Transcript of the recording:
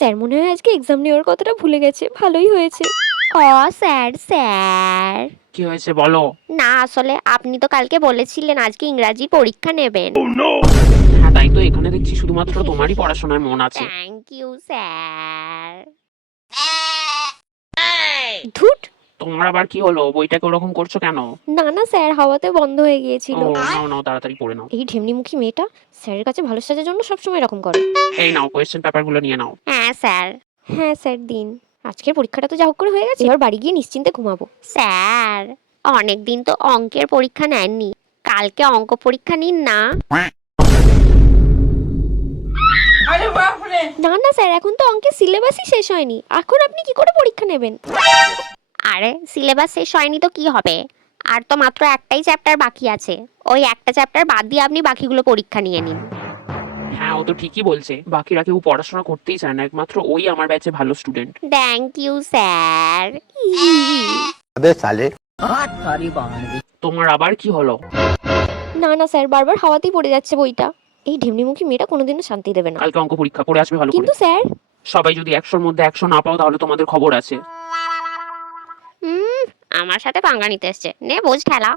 Sir মনে হয় আজকে এক্সাম নেওয়ার কথাটা ভুলে গেছে, ভালোই হয়েছে। স্যার স্যার কি হয়েছে বলো? না আসলে আপনি তো কালকে বলেছিলেন আজকে ইংরাজি পরীক্ষা নেবেন। হ্যাঁ তাই তো, এখানে দেখছি শুধুমাত্র তোমারই পড়াশোনায় মন আছে। Thank you sir. ধুট। তোমার আবার কি হলো? বইটাকে ওরকম করছো কেন? না না স্যার, হাওয়াতে বন্ধ হয়ে গিয়েছিল। ও নাও নাও, তাড়াতাড়ি পড়ে নাও। এই ঢেমনিমুখী মেয়েটা স্যারের কাছে ভালো সাজার জন্য সবসময় এরকম করে। এই নাও, কোয়েশ্চেন পেপারগুলো নিয়ে নাও। হ্যাঁ স্যার। হ্যাঁ স্যার দিন। আজকের পরীক্ষাটা তো যা হোক করে হয়ে গেছে, এবার বাড়ি গিয়ে নিশ্চিন্তে ঘুমাবো। স্যার অনেকদিন তো অঙ্কের পরীক্ষা নেননি, কালকে অঙ্ক পরীক্ষা নিন না। না না স্যার, এখন তো অঙ্কের সিলেবাসই শেষ হয়নি, এখন আপনি কি করে পরীক্ষা নেবেন? আরে সিলেবাস শেষ হয়নি তো কি হবে, আর তো মাত্র একটাই চ্যাপ্টার বাকি আছে, ওই একটা চ্যাপ্টার বাদ দিয়ে আপনি বাকিগুলো পরীক্ষা নিয়ে নিন। হ্যাঁ ও তো ঠিকই বলছে, বাকিরা কেউ পড়াশোনা করতেই চায় না, একমাত্র ওই আমার ব্যাচে ভালো স্টুডেন্ট। Thank you sir. अबे साले। তোমার আবার কি হলো? না না স্যার, বারবার হাওয়াতেই পড়ে যাচ্ছে বইটা। এই ঢেমনিমুখী মেয়েটা কোনোদিনও শান্তি দেবে না। কালকে অঙ্ক পরীক্ষা, পড়ে আসবে ভালো করে। কিন্তু স্যার, সবাই যদি 100-র মধ্যে 100 না পাও তাহলে তোমাদের খবর আছে। আমার সাথে পাঙ্গা নিতে এসছে, নে বোঝ ঠেলা।